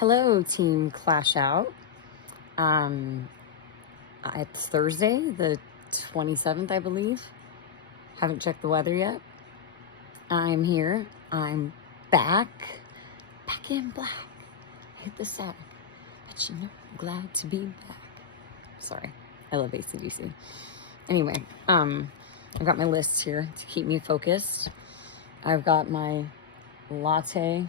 Hello, Team Clash Out. It's Thursday, the 27th, I believe. Haven't checked the weather yet. I'm here. I'm back in black. I hit the sack, but you know, I'm glad to be back. Sorry, I love AC/DC. Anyway, I've got my list here to keep me focused. I've got my latte.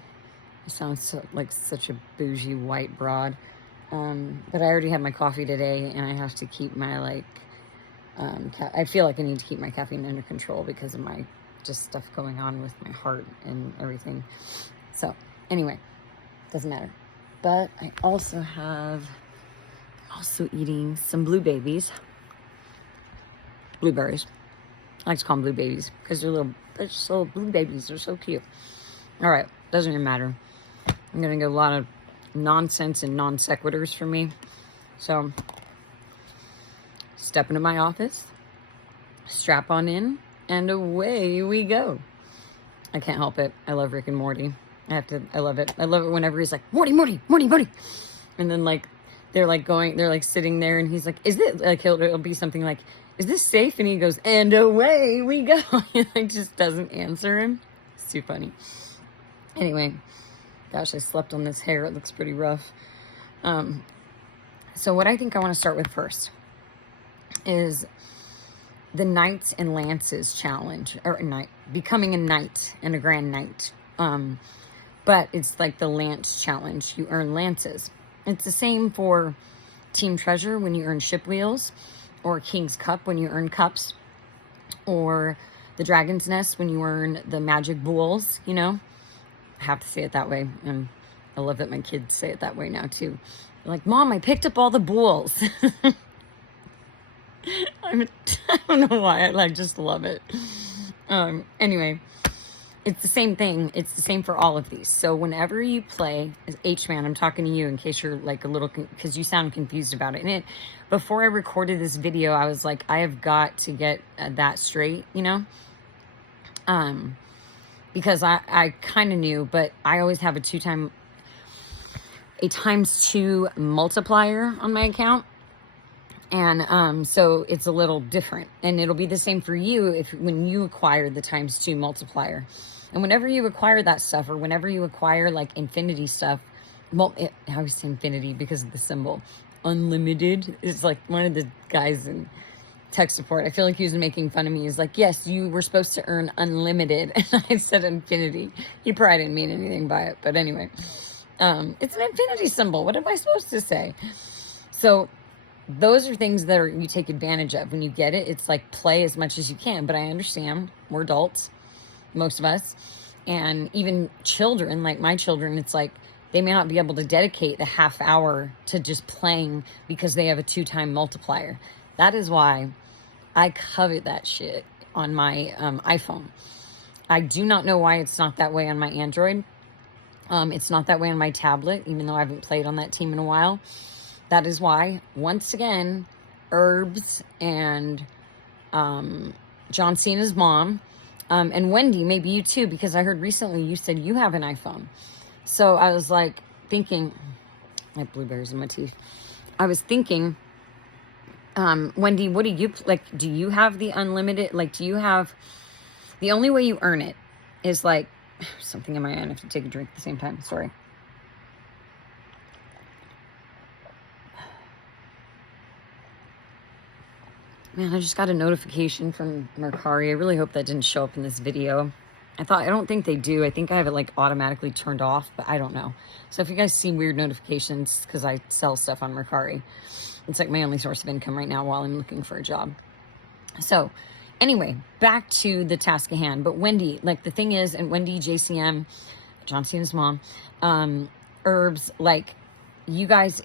It sounds like such a bougie white broad. But I already had my coffee today, and I have to keep my, I feel like I need to keep my caffeine under control because of my just stuff going on with my heart and everything. So, anyway, doesn't matter. But I also eating some blueberries. I like to call them blue babies because they're just little blue babies. They're so cute. All right, doesn't even matter. I'm gonna get a lot of nonsense and non sequiturs for me. So, step into my office, strap on in, and away we go. I can't help it. I love Rick and Morty. I love it. I love it whenever he's like, Morty. And then they're sitting there and he's like, is it, it'll be something like, is this safe? And he goes, and away we go. And just doesn't answer him. It's too funny. Anyway, gosh, I slept on this hair. It looks pretty rough. So what I think I want to start with first is the Knights and Lances challenge, becoming a knight and a grand knight. But it's like the Lance challenge. You earn lances. It's the same for Team Treasure when you earn ship wheels, or King's Cup when you earn cups, or the Dragon's Nest when you earn the magic bowls, you know? I have to say it that way. And I love that my kids say it that way now too. They're like, Mom, I picked up all the bowls. I don't know why. I just love it. Anyway, it's the same thing. It's the same for all of these. So whenever you play as H-Man, I'm talking to you in case you're like a little, because you sound confused about it. And before I recorded this video, I was like, I have got to get that straight, you know? Because I kind of knew, but I always have a ×2 multiplier on my account. And so it's a little different, and it'll be the same for you when you acquire the ×2 multiplier. And whenever you acquire that stuff, or whenever you acquire like infinity stuff, I always say infinity because of the symbol. Unlimited is like one of the guys in tech support. I feel like he was making fun of me. He's like, yes, you were supposed to earn unlimited. And I said infinity. He probably didn't mean anything by it. But anyway, it's an infinity symbol. What am I supposed to say? So those are things that you take advantage of. When you get it, it's like play as much as you can. But I understand we're adults, most of us. And even children, like my children, it's like they may not be able to dedicate the half hour to just playing because they have a 2x multiplier. That is why I covet that shit on my iPhone. I do not know why it's not that way on my Android. It's not that way on my tablet, even though I haven't played on that team in a while. That is why, once again, Herbs and John Cena's mom, and Wendy, maybe you too, because I heard recently you said you have an iPhone. So I was like thinking, I have blueberries in my teeth. I was thinking, Wendy, what do you, like, do you have the unlimited, like, do you have, the only way you earn it is like, something in my eye, I have to take a drink at the same time, sorry. Man, I just got a notification from Mercari. I really hope that didn't show up in this video. I don't think they do. I think I have it like automatically turned off, but I don't know. So if you guys see weird notifications, because I sell stuff on Mercari. It's like my only source of income right now while I'm looking for a job. So anyway, back to the task at hand. But Wendy, like the thing is, and Wendy, JCM, John Cena's mom, Herbs, like you guys,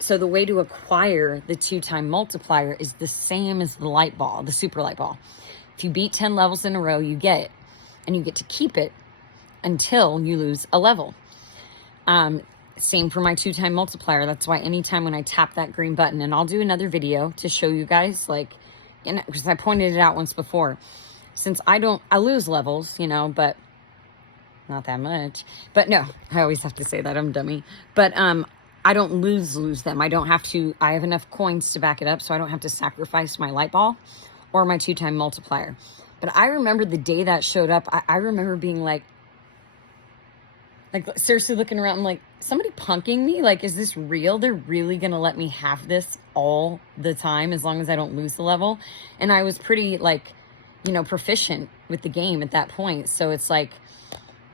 so the way to acquire the 2x multiplier is the same as the light ball, the super light ball. If you beat 10 levels in a row, you get it. And you get to keep it until you lose a level. Same for my 2x multiplier. That's why anytime when I tap that green button, and I'll do another video to show you guys, like, because I pointed it out once before. Since I lose levels, you know, but not that much. But no, I always have to say that. I'm a dummy. But I don't lose them. I don't have to. I have enough coins to back it up, so I don't have to sacrifice my light ball or my 2-time multiplier. But I remember the day that showed up, I remember being like seriously looking around, I'm like, somebody punking me? Like, is this real? They're really going to let me have this all the time as long as I don't lose the level? And I was pretty, like, you know, proficient with the game at that point. So it's like,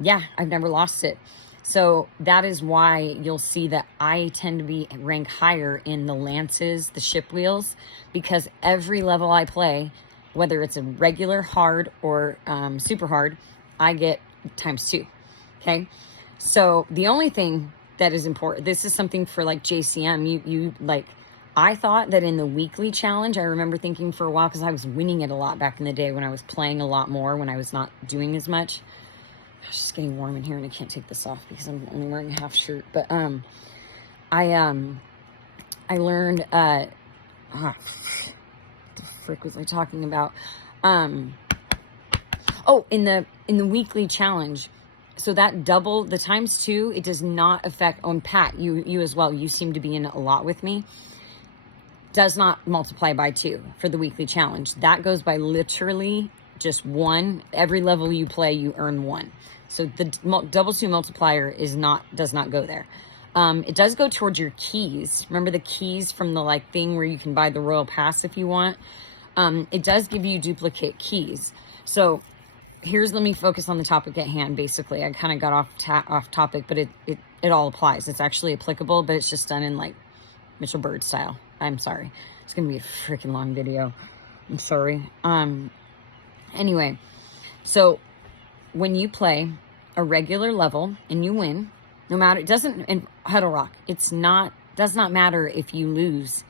yeah, I've never lost it. So that is why you'll see that I tend to be ranked higher in the lances, the ship wheels, because every level I play, whether it's a regular, hard, or super hard, I get ×2, okay? So the only thing that is important, this is something for like JCM, you like, I thought that in the weekly challenge, I remember thinking for a while, because I was winning it a lot back in the day when I was playing a lot more, when I was not doing as much. It's just getting warm in here and I can't take this off because I'm only wearing a half shirt. But I learned what the frick was I talking about? Oh, in the weekly challenge. So that double, the ×2, it does not affect, oh, and Pat, you as well, you seem to be in a lot with me, does not multiply by 2 for the weekly challenge. That goes by literally just 1. Every level you play, you earn 1. So the ×2 multiplier does not go there. It does go towards your keys. Remember the keys from the like thing where you can buy the Royal Pass if you want? It does give you duplicate keys. So let me focus on the topic at hand, basically. I kind of got off topic, but it all applies. It's actually applicable, but it's just done in like Mitchell Bird style. I'm sorry. It's going to be a freaking long video. I'm sorry. Anyway, so when you play a regular level and you win, no matter, it doesn't, in Huddle Rock, does not matter if you lose.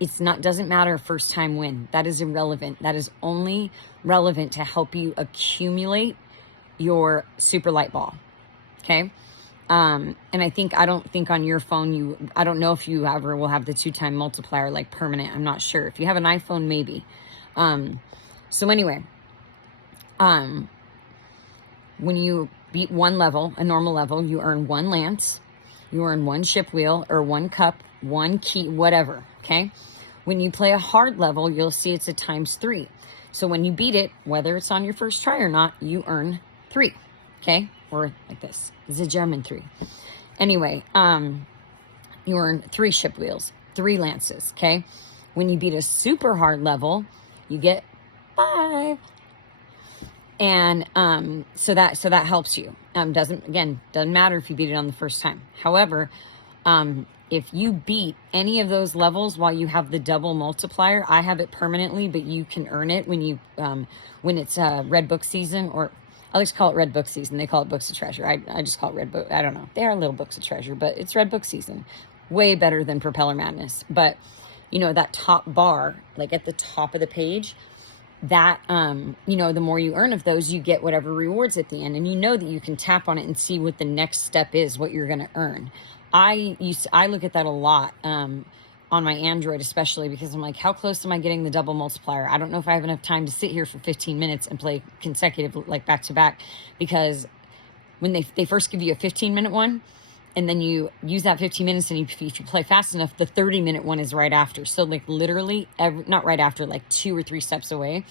Doesn't matter first time win. That is irrelevant. That is only relevant to help you accumulate your super light ball. Okay. And I don't think on your phone, I don't know if you ever will have the 2-time multiplier like permanent. I'm not sure. If you have an iPhone, maybe. So anyway, when you beat one level, a normal level, you earn 1 lance, you earn 1 ship wheel or 1 cup, 1 key, whatever. Okay. When you play a hard level, you'll see it's a ×3. So when you beat it, whether it's on your first try or not, you earn 3. Okay. Or like this, it's a German 3. Anyway, you earn 3 ship wheels, 3 lances. Okay. When you beat a super hard level, you get 5. And so that helps you. Doesn't matter if you beat it on the first time. However, if you beat any of those levels while you have the double multiplier, I have it permanently, but you can earn it when it's Red Book season, or I like to call it Red Book season. They call it Books of Treasure. I just call it Red Book. I don't know. They are little Books of Treasure, but it's Red Book season. Way better than Propeller Madness. But you know, that top bar, like at the top of the page, that, you know, the more you earn of those, you get whatever rewards at the end. And you know that you can tap on it and see what the next step is, what you're going to earn. I look at that a lot, on my Android, especially because I'm like, how close am I getting the double multiplier? I don't know if I have enough time to sit here for 15 minutes and play consecutive, like back to back, because when they first give you a 15-minute one, and then you use that 15 minutes, and if you play fast enough, the 30-minute one is right after. So like literally, not right after, like 2 or 3 steps away,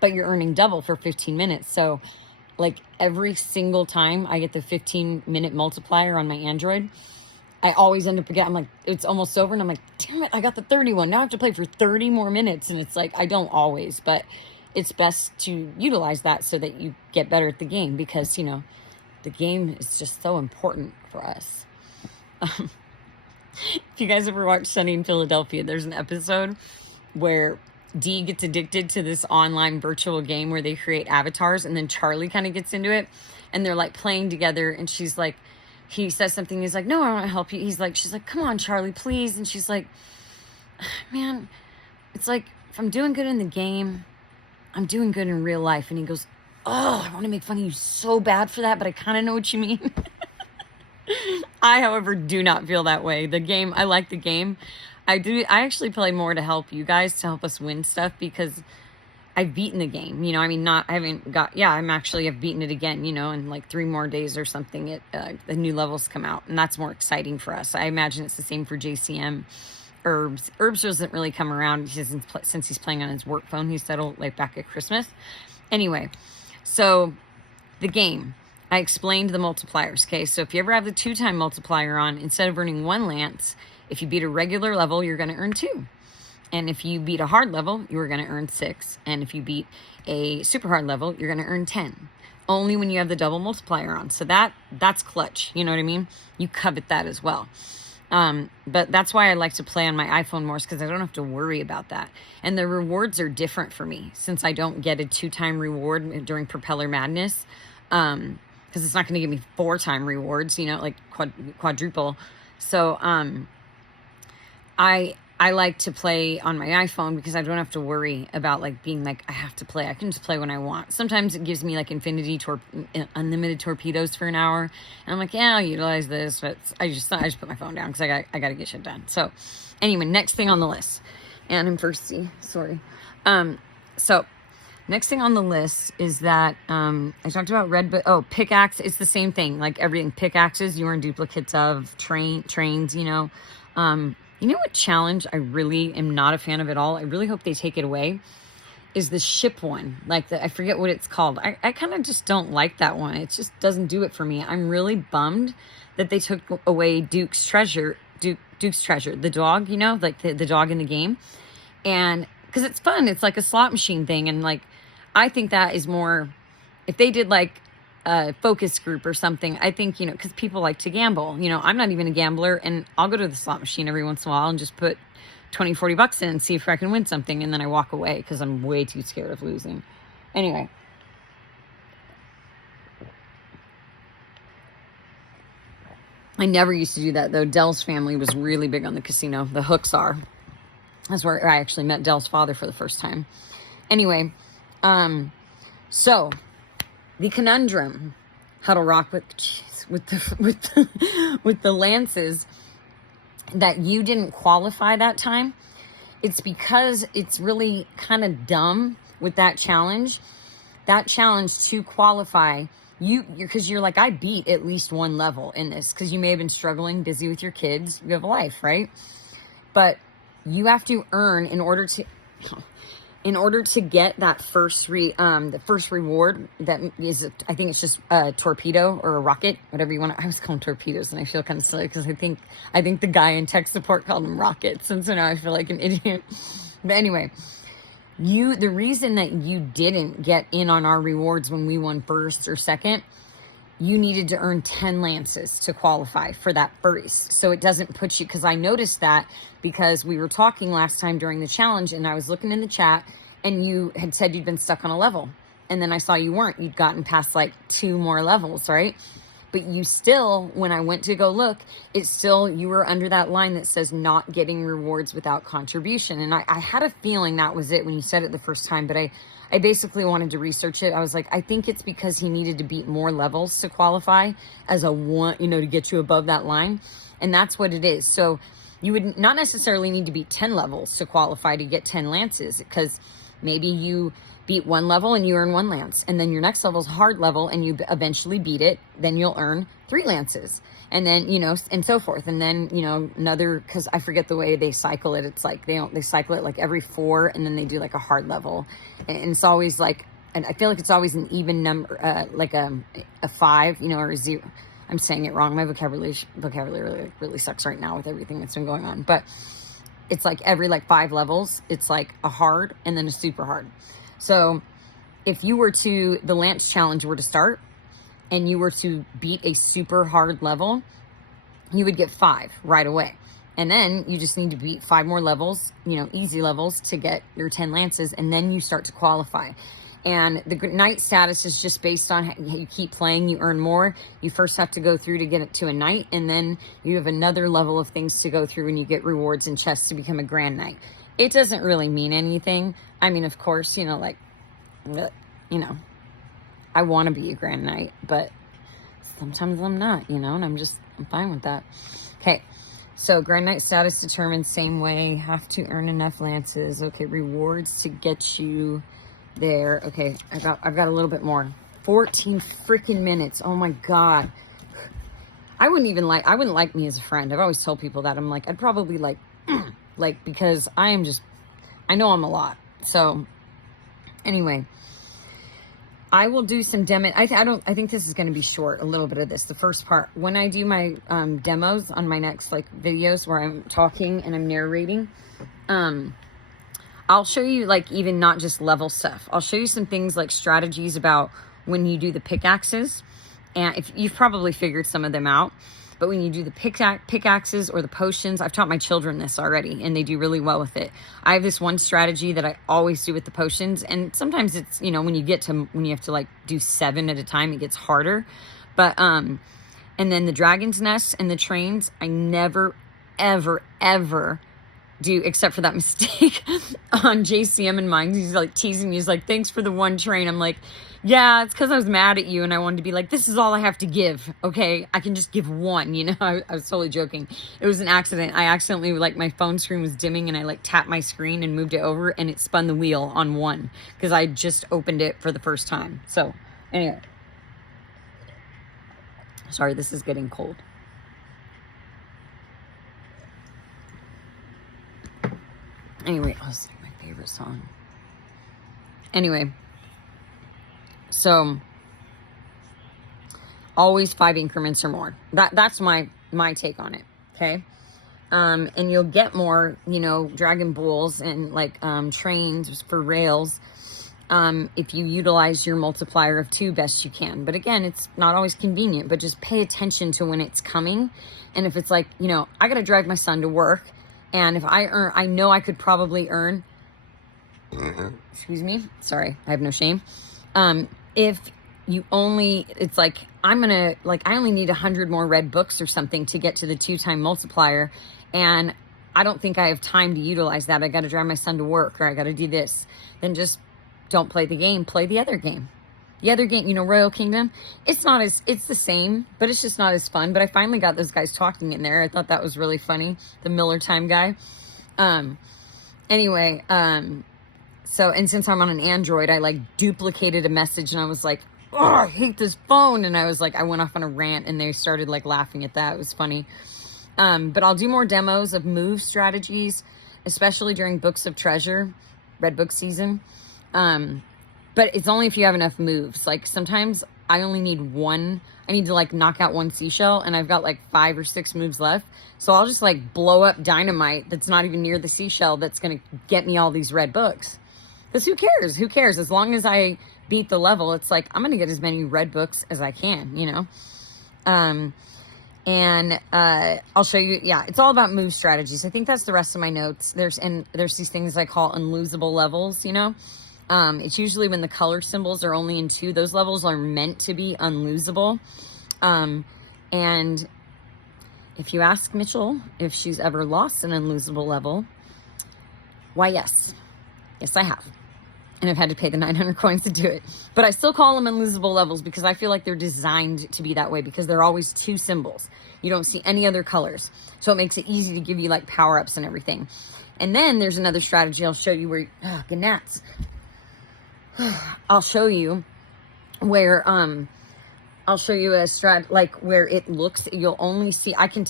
but you're earning double for 15 minutes. So like every single time I get the 15-minute multiplier on my Android, I always end up again. I'm like, it's almost over. And I'm like, damn it, I got the 31. Now I have to play for 30 more minutes. And it's like, I don't always, but it's best to utilize that so that you get better at the game, because, you know, the game is just so important for us. If you guys ever watched Sunny in Philadelphia, there's an episode where Dee gets addicted to this online virtual game where they create avatars, and then Charlie kind of gets into it, and they're like playing together, and she's like, he says something, he's like, no, I want to help you. She's like, come on, Charlie, please. And she's like, man, it's like, if I'm doing good in the game, I'm doing good in real life. And he goes, oh, I want to make fun of you so bad for that, but I kind of know what you mean. I, however, do not feel that way. The game, I like the game. I actually play more to help you guys, to help us win stuff, because I've beaten the game, you know, I mean, not, I haven't got, yeah, I've beaten it again, you know, in like 3 more days or something, the new levels come out, and that's more exciting for us. I imagine it's the same for JCM. Herbs doesn't really come around since he's playing on his work phone. He settled like back at Christmas. Anyway, so the game, I explained the multipliers, okay? So if you ever have the 2-time multiplier on, instead of earning 1 lance, if you beat a regular level, you're going to earn 2. And if you beat a hard level, you're going to earn 6. And if you beat a super hard level, you're going to earn 10. Only when you have the double multiplier on. So that's clutch. You know what I mean? You covet that as well. But that's why I like to play on my iPhone more, because I don't have to worry about that. And the rewards are different for me, since I don't get a 2-time reward during Propeller Madness. Because it's not going to give me 4-time rewards, you know, like quadruple. So I like to play on my iPhone because I don't have to worry about like being like, I have to play. I can just play when I want. Sometimes it gives me like unlimited torpedoes for an hour. And I'm like, yeah, I'll utilize this. But I just put my phone down because I got to get shit done. So anyway, next thing on the list. And I'm thirsty. Sorry. So next thing on the list is that I talked about pickaxe. It's the same thing. Like everything, pickaxes, you earn duplicates of trains, you know. You know what challenge I really am not a fan of at all? I really hope they take it away. Is the ship one. Like I forget what it's called. I kind of just don't like that one. It just doesn't do it for me. I'm really bummed that they took away Duke's treasure, the dog, you know, like the dog in the game. And because it's fun. It's like a slot machine thing. And like, I think that is more, if they did like a focus group or something, I think, you know, because people like to gamble, you know, I'm not even a gambler, and I'll go to the slot machine every once in a while and just put 20, 40 bucks in and see if I can win something. And then I walk away because I'm way too scared of losing. Anyway. I never used to do that though. Dell's family was really big on the casino. The hooks are. That's where I actually met Dell's father for the first time. Anyway, so the conundrum, how to rock with the lances that you didn't qualify that time. It's because it's really kind of dumb with that challenge. That challenge to qualify, because you're like, I beat at least 1 level in this, because you may have been struggling, busy with your kids. You have a life, right? But you have to earn in order to get that the first reward, that is, I think it's just a torpedo or a rocket, whatever you want. I was calling torpedoes, and I feel kind of silly because I think the guy in tech support called them rockets, and so now I feel like an idiot. But anyway, the reason that you didn't get in on our rewards when we won first or second, you needed to earn 10 lances to qualify for that first. So it doesn't put you, because I noticed that because we were talking last time during the challenge, and I was looking in the chat, and you had said you'd been stuck on a level. And then I saw you weren't. You'd gotten past like 2 more levels, right? But you still, when I went to go look, you were under that line that says not getting rewards without contribution. And I had a feeling that was it when you said it the first time, but I basically wanted to research it. I was like, I think it's because he needed to beat more levels to qualify as a one, you know, to get you above that line. And that's what it is. So you would not necessarily need to beat 10 levels to qualify to get 10 lances, because maybe you beat 1 level and you earn 1 lance, and then your next level is hard level and you eventually beat it, then you'll earn 3 lances, and then, you know, and so forth. And then, you know, another, because I forget the way they cycle it. It's like they cycle it like every 4, and then they do like a hard level, and it's always like, and I feel like it's always an even number, like a 5, you know, or a 0. I'm saying it wrong. My vocabulary really sucks right now with everything that's been going on, but it's like every like 5 levels, it's like a hard and then a super hard. So if the Lance challenge were to start and you were to beat a super hard level, you would get 5 right away. And then you just need to beat 5 more levels, you know, easy levels, to get your 10 lances. And then you start to qualify. And the knight status is just based on how you keep playing, you earn more. You first have to go through to get it to a knight, and then you have another level of things to go through, and you get rewards and chests to become a grand knight. It doesn't really mean anything. I mean, of course, you know, like, you know, I want to be a grand knight, but sometimes I'm not, you know, and I'm fine with that. Okay, so grand knight status determined same way, have to earn enough lances. Okay, rewards to get you There. Okay, I've got a little bit more. 14 freaking minutes. Oh my God. I wouldn't like me as a friend. I've always told people that. I'm like, I'd probably like, because I know I'm a lot. So anyway, I will do some demo. I think this is going to be short, a little bit of this. The first part, when I do my demos on my next like videos where I'm talking and I'm narrating, I'll show you like even not just level stuff. I'll show you some things like strategies about when you do the pickaxes. And if you've probably figured some of them out, but when you do the pickaxes or the potions, I've taught my children this already and they do really well with it. I have this one strategy that I always do with the potions. And sometimes it's, you know, when you have to like do 7 at a time, it gets harder. But, and then the dragon's nest and the trains, I never, ever, ever do, except for that mistake on JCM and mine. He's like teasing me. He's like, thanks for the one train. I'm like, yeah, it's because I was mad at you and I wanted to be like, this is all I have to give. Okay, I can just give one, you know. I was totally joking. It was an accident. I accidentally, like, my phone screen was dimming and I like tapped my screen and moved it over and it spun the wheel on 1 because I just opened it for the first time. So anyway, sorry, this is getting cold. Anyway, oh, it's like my favorite song. Anyway, so always 5 increments or more. That's my take on it. Okay. And you'll get more, you know, dragon bulls and like trains for rails if you utilize your multiplier of 2 best you can. But again, it's not always convenient, but just pay attention to when it's coming. And if it's like, you know, I got to drive my son to work, and if I know I could probably earn, excuse me, sorry, I have no shame. If you only, it's like, I only need 100 more red books or something to get to the 2-time multiplier. And I don't think I have time to utilize that. I got to drive my son to work, or I got to do this. Then just don't play the game, play the other game. The other game, you know, Royal Kingdom, it's the same, but it's just not as fun. But I finally got those guys talking in there. I thought that was really funny. The Miller Time guy. Anyway, so, and since I'm on an Android, I like duplicated a message and I was like, oh, I hate this phone. And I was like, I went off on a rant and they started like laughing at that. It was funny. But I'll do more demos of move strategies, especially during Books of Treasure, Red Book season. But it's only if you have enough moves. Like sometimes I only need 1. I need to like knock out 1 seashell and I've got like 5 or 6 moves left. So I'll just like blow up dynamite that's not even near the seashell that's going to get me all these red books. Because who cares? Who cares? As long as I beat the level, it's like, I'm going to get as many red books as I can, you know? I'll show you, yeah, it's all about move strategies. I think that's the rest of my notes. There's these things I call unlosable levels, you know? It's usually when the color symbols are only in 2, those levels are meant to be unlosable. And if you ask Mitchell if she's ever lost an unlosable level, why, yes. Yes, I have. And I've had to pay the 900 coins to do it. But I still call them unlosable levels because I feel like they're designed to be that way because they're always 2 symbols. You don't see any other colors. So it makes it easy to give you like power-ups and everything. And then there's another strategy I'll show you where, gnats. I'll show you where, I'll show you a strat, like where it looks, you'll only see, I can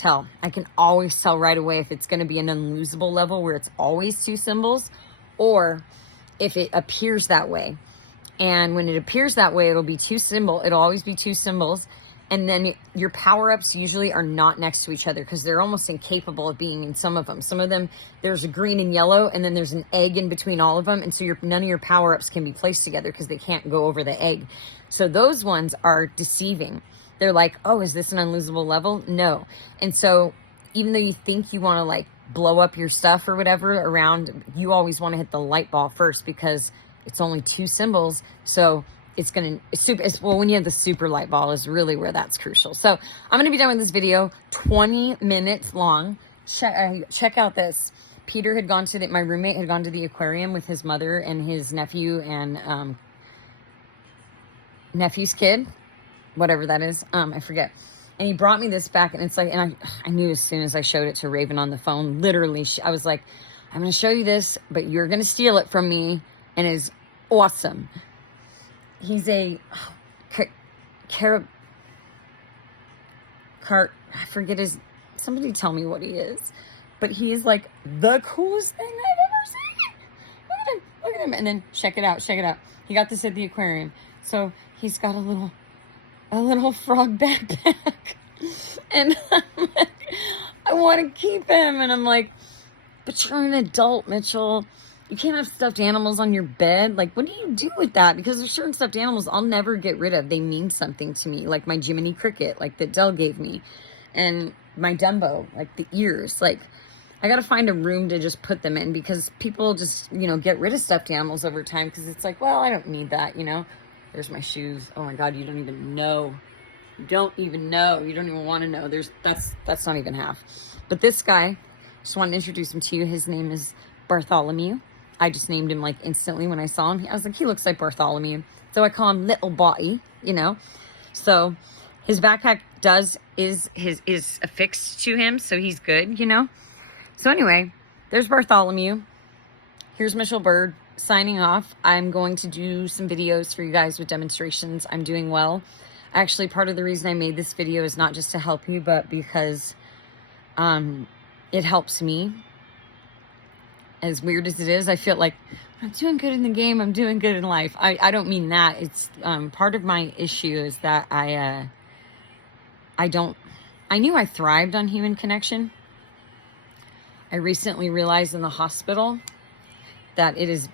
always tell right away if it's going to be an unlosable level where it's always 2 symbols, or if it appears that way. And when it appears that way, it'll always be 2 symbols. And then your power-ups usually are not next to each other because they're almost incapable of being in some of them. Some of them, there's a green and yellow, and then there's an egg in between all of them. And so none of your power-ups can be placed together because they can't go over the egg. So those ones are deceiving. They're like, oh, is this an unlosable level? No. And so even though you think you want to like blow up your stuff or whatever around, you always want to hit the light ball first because it's only 2 symbols. So well, when you have the super light ball is really where that's crucial. So I'm going to be done with this video, 20 minutes long. Check out this. Peter had gone to my roommate had gone to the aquarium with his mother and his nephew and nephew's kid, whatever that is. I forget. And he brought me this back, and it's like, and I knew as soon as I showed it to Raven on the phone, literally, I was like, I'm going to show you this, but you're going to steal it from me. And his awesome. He's a I forget somebody tell me what he is, but he is like the coolest thing I've ever seen. Look at him. And then check it out. He got this at the aquarium. So he's got a little frog backpack. And I'm like, I want to keep him. And I'm like, but you're an adult, Mitchell. You can't have stuffed animals on your bed. Like, what do you do with that? Because there's certain stuffed animals I'll never get rid of. They mean something to me. Like my Jiminy Cricket, like that Dell gave me. And my Dumbo, like the ears. Like, I got to find a room to just put them in, because people just, get rid of stuffed animals over time. Because it's like, well, I don't need that, There's my shoes. Oh my God, you don't even know. You don't even want to know. That's not even half. But this guy, just wanted to introduce him to you. His name is Bartholomew. I just named him like instantly when I saw him. I was like, he looks like Bartholomew. So I call him Little Botty, So his backpack is affixed to him, so he's good, So anyway, there's Bartholomew. Here's Mitchell Bird signing off. I'm going to do some videos for you guys with demonstrations. I'm doing well. Actually, part of the reason I made this video is not just to help you, but because it helps me. As weird as it is, I feel like I'm doing good in the game. I'm doing good in life. I don't mean that. It's part of my issue is that I knew I thrived on human connection. I recently realized in the hospital that it is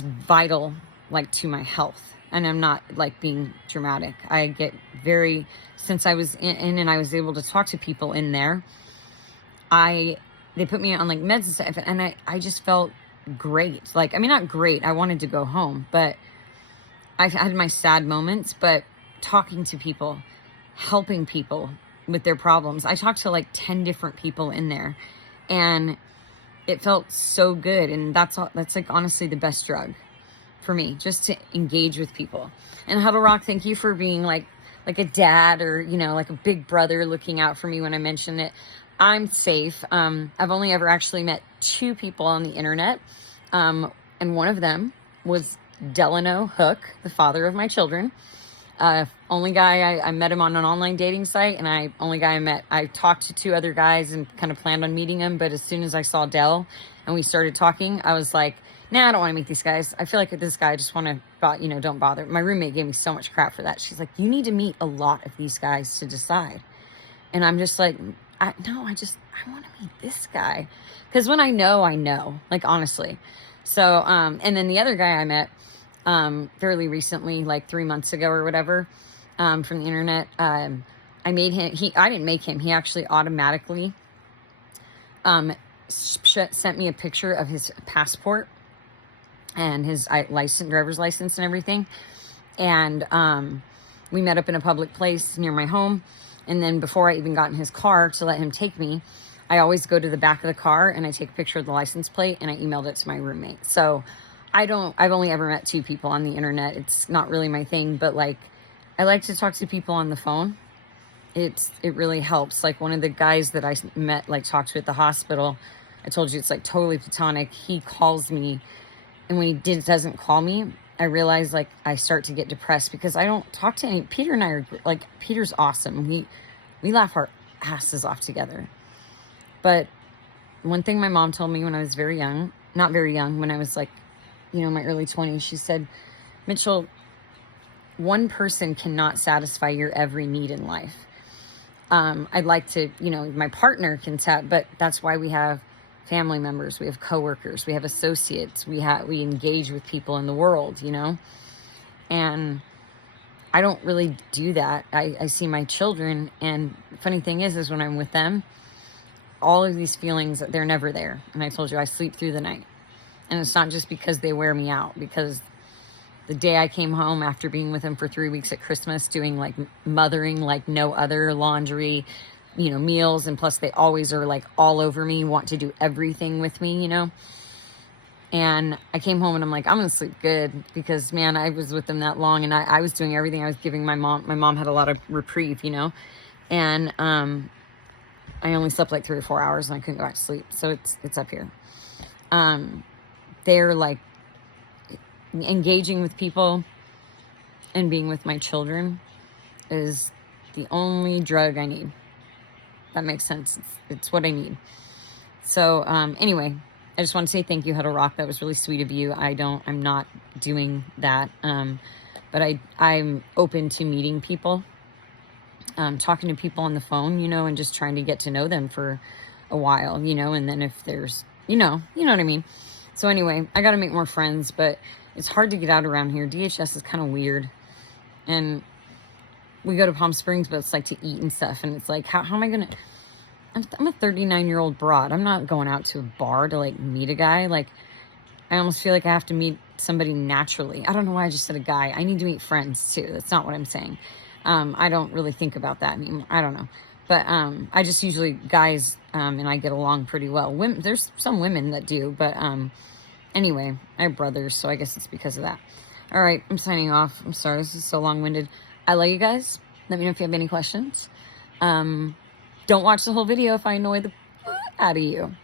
vital, like, to my health. And I'm not like being dramatic. I get since I was in and I was able to talk to people in there, they put me on like meds and stuff, and I just felt great. Like, I mean, not great. I wanted to go home, but I've had my sad moments, but talking to people, helping people with their problems. I talked to like 10 different people in there, and it felt so good. And that's like honestly the best drug for me, just to engage with people. And Huddle Rock, thank you for being like a dad, or, like a big brother looking out for me when I mention it. I'm safe. I've only ever actually met 2 people on the internet. And one of them was Delano Hook, the father of my children. Only guy, I met him on an online dating site, and I talked to 2 other guys and kind of planned on meeting him. But as soon as I saw Del and we started talking, I was like, nah, I don't want to meet these guys. I feel like with this guy, I just want to, don't bother. My roommate gave me so much crap for that. She's like, you need to meet a lot of these guys to decide. And I'm just like, I want to meet this guy. Because when I know, like, honestly. So, and then the other guy I met fairly recently, like 3 months ago or whatever, from the internet, I made him, I didn't make him, he actually automatically sent me a picture of his passport and his driver's license and everything. And we met up in a public place near my home. And then before I even got in his car to let him take me, I always go to the back of the car and I take a picture of the license plate and I emailed it to my roommate. So I've only ever met 2 people on the internet. It's not really my thing, but like, I like to talk to people on the phone. It really helps. Like, one of the guys that I met, like, talked to at the hospital, I told you it's like totally platonic. He calls me, and when he doesn't call me, I realize, like, I start to get depressed because I don't talk to any. Peter and I are, like, Peter's awesome. We laugh our asses off together. But one thing my mom told me when I was very young, not very young, when I was like, my early 20s, she said, Mitchell, one person cannot satisfy your every need in life. I'd like to, my partner can but that's why we have family members, we have coworkers, we have associates, we engage with people in the world, and I don't really do that. I see my children, and the funny thing is when I'm with them, all of these feelings, they're never there. And I told you, I sleep through the night. And it's not just because they wear me out, because the day I came home after being with them for 3 weeks at Christmas, doing like mothering like no other, laundry, meals, and plus they always are like all over me, want to do everything with me, and I came home and I'm like, I'm gonna sleep good, because man, I was with them that long, and I was doing everything. I was giving my mom had a lot of reprieve, and I only slept like 3 or 4 hours and I couldn't go back to sleep. So it's up here. They're like, engaging with people and being with my children is the only drug I need. That makes sense. It's what I need. So anyway, I just want to say thank you, Huddle Rock. That was really sweet of you. I'm not doing that. But I'm open to meeting people, talking to people on the phone, and just trying to get to know them for a while, and then if there's, you know what I mean? So anyway, I got to make more friends, but it's hard to get out around here. DHS is kind of weird. And we go to Palm Springs, but it's like to eat and stuff. And it's like, how am I going to, I'm a 39-year-old broad. I'm not going out to a bar to like meet a guy. Like, I almost feel like I have to meet somebody naturally. I don't know why I just said a guy. I need to meet friends too. That's not what I'm saying. I don't really think about that anymore. I don't know. But I just usually guys, and I get along pretty well. Women, there's some women that do, but anyway, I have brothers, so I guess it's because of that. All right, I'm signing off. I'm sorry, this is so long-winded. I love you guys. Let me know if you have any questions. Don't watch the whole video if I annoy the out of you.